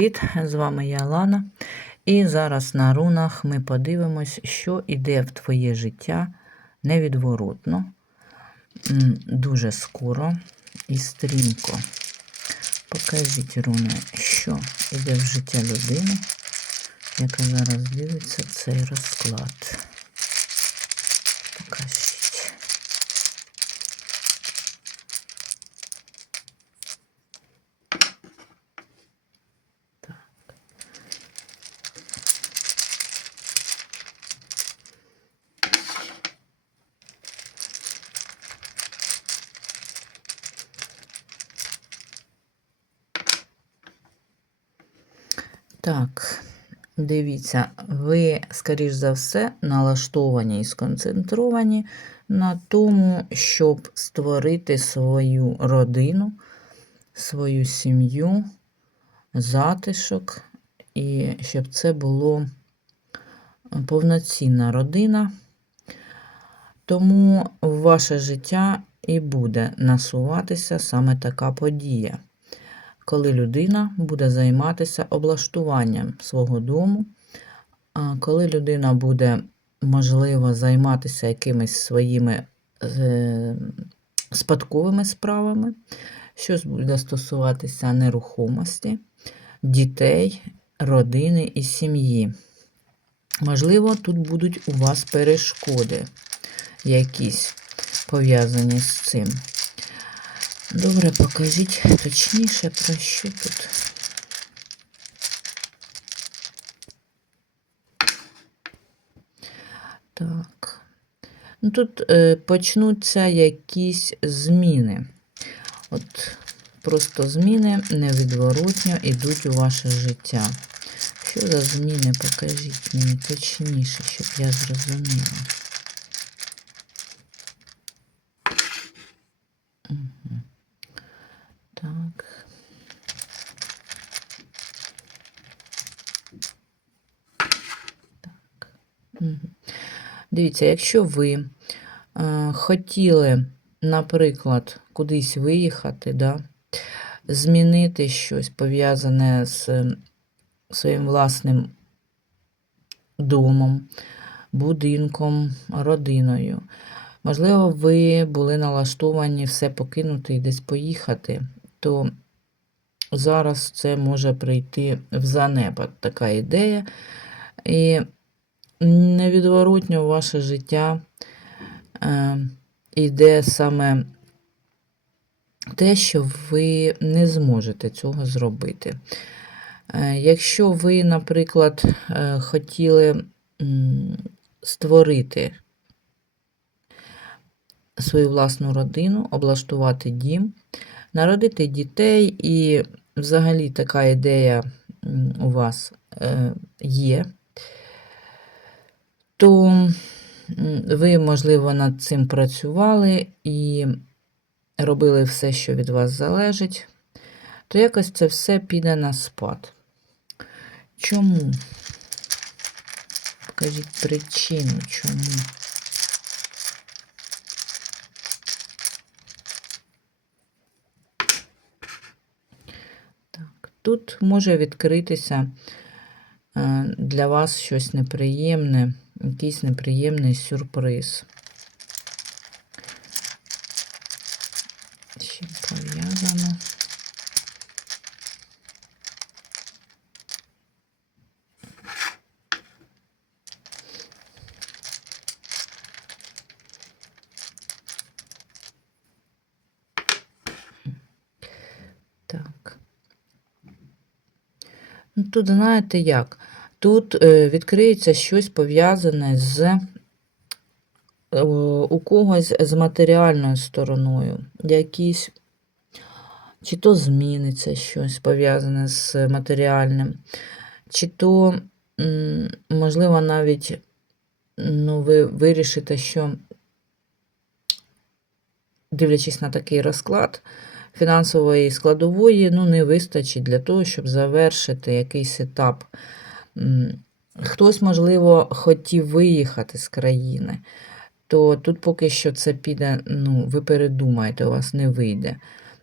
привіт! З вами я Лана. І зараз на рунах ми подивимось, що йде в твоє життя невідворотно, дуже скоро і стрімко. Покажіть, руни, що йде в життя людини, яка зараз дивиться цей розклад. Покажіть. Так, дивіться, ви, скоріш за все, налаштовані і сконцентровані на тому, щоб створити свою родину, свою сім'ю, затишок, і щоб це було повноцінна родина. Тому в ваше життя і буде насуватися саме така подія коли людина буде займатися облаштуванням свого дому, коли людина буде, можливо, займатися якимись своїми е, спадковими справами, щось буде стосуватися нерухомості, дітей, родини і сім'ї. Можливо, тут будуть у вас перешкоди якісь пов'язані з цим. Добре, покажіть точніше, про що тут. Так. Ну, Тут е, почнуться якісь зміни. От просто зміни невідворотньо йдуть у ваше життя. Що за зміни? Покажіть мені точніше, щоб я зрозуміла. Дивіться, якщо ви е, хотіли, наприклад, кудись виїхати, да, змінити щось пов'язане з своїм власним домом, будинком, родиною. Можливо, ви були налаштовані все покинути і десь поїхати, то зараз це може прийти в занепад така ідея. І невідворотньо в ваше життя е, йде саме те, що ви не зможете цього зробити. Е, якщо ви, наприклад, е, хотіли створити свою власну родину, облаштувати дім, народити дітей, і взагалі така ідея у вас е, є, то ви, можливо, над цим працювали і робили все, що від вас залежить, то якось це все піде на спад. Чому? Покажіть причину, чому? Тут може відкритися е, для вас щось неприємне, якийсь неприємний сюрприз. Ще пов'язано. Ну, тут, знаєте як? Тут е, відкриється щось пов'язане з е, у когось з матеріальною стороною. Якісь, чи то зміниться щось пов'язане з матеріальним, чи то, можливо, навіть ну, ви вирішите, що, дивлячись на такий розклад, фінансової складової ну, не вистачить для того, щоб завершити якийсь етап. Хтось, можливо, хотів виїхати з країни, то тут поки що це піде, ну, ви передумаєте, у вас не вийде,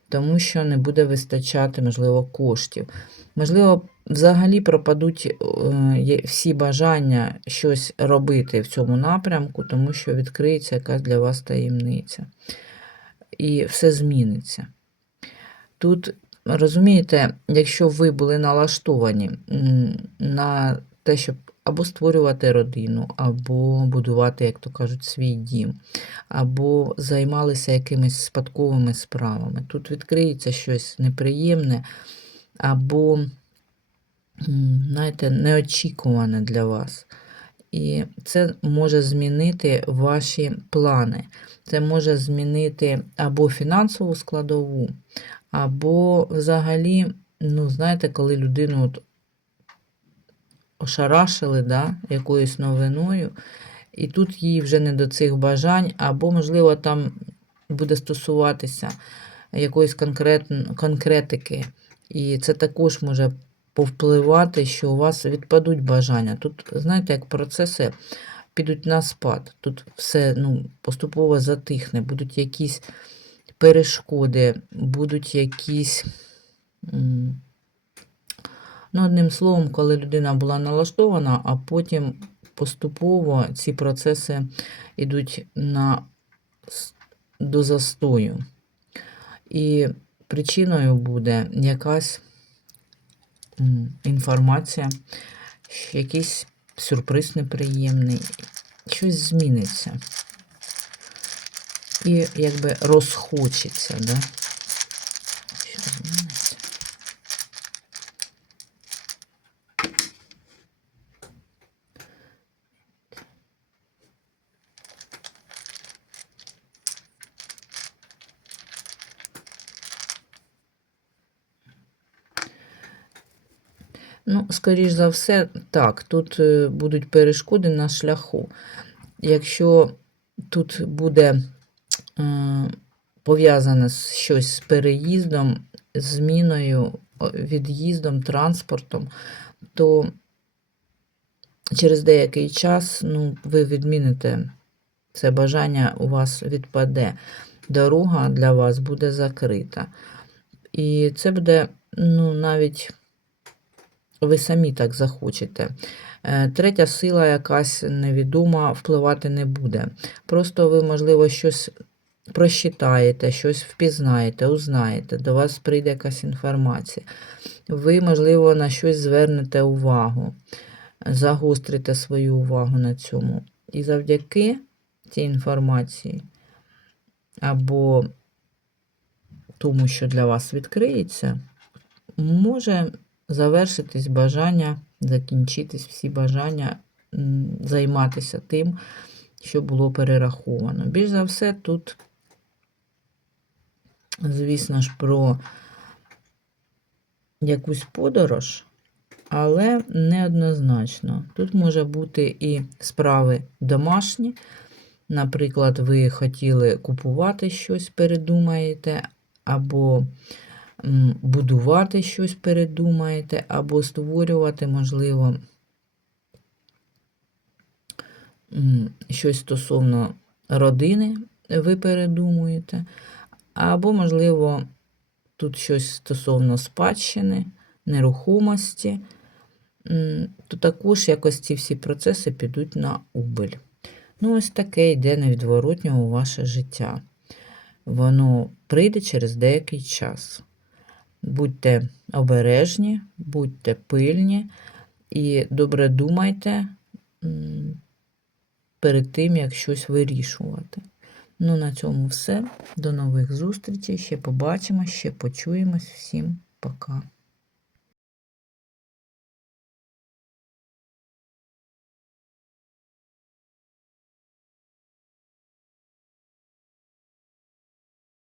тому що не буде вистачати, можливо, коштів. Можливо, взагалі пропадуть е, всі бажання щось робити в цьому напрямку, тому що відкриється якась для вас таємниця. І все зміниться. Тут, розумієте, якщо ви були налаштовані на те, щоб або створювати родину, або будувати, як то кажуть, свій дім, або займалися якимись спадковими справами, тут відкриється щось неприємне, або, знаєте, неочікуване для вас. І це може змінити ваші плани. Це може змінити або фінансову складову, або взагалі, ну, знаєте, коли людину от ошарашили да, якоюсь новиною, і тут їй вже не до цих бажань, або, можливо, там буде стосуватися якоїсь конкрет... конкретики. І це також може повпливати, що у вас відпадуть бажання. Тут, знаєте, як процеси підуть на спад. Тут все ну, поступово затихне, будуть якісь перешкоди, будуть якісь. Ну, одним словом, коли людина була налаштована, а потім поступово ці процеси йдуть на, до застою. І причиною буде якась інформація, якийсь сюрприз неприємний, щось зміниться. І якби розхочеться, да? Ну, скоріш за все, так, тут е, будуть перешкоди на шляху. Якщо тут буде пов'язане з щось з переїздом, зміною, від'їздом, транспортом, то через деякий час ну, ви відміните це бажання, у вас відпаде. Дорога для вас буде закрита. І це буде ну, навіть ви самі так захочете. Е, Третя сила якась невідома впливати не буде. Просто ви, можливо, щось просчитаєте, щось впізнаєте, узнаєте, до вас прийде якась інформація. Ви, можливо, на щось звернете увагу, загострите свою увагу на цьому. І завдяки цій інформації або тому, що для вас відкриється, може завершитись бажання, закінчитись всі бажання займатися тим, що було перераховано. Більш за все, тут, звісно ж, про якусь подорож, але неоднозначно. Тут може бути і справи домашні. Наприклад, ви хотіли купувати щось, передумаєте, або будувати щось передумаєте, або створювати, можливо, щось стосовно родини ви передумуєте, або, можливо, тут щось стосовно спадщини, нерухомості, то також якось ці всі процеси підуть на убиль. Ну, ось таке йде невідворотньо у ваше життя. Воно прийде через деякий час. Будьте обережні, будьте пильні і добре думайте перед тим, як щось вирішувати. Ну, на цьому все. До нових зустрічей. Ще побачимо, ще почуємось. Всім пока.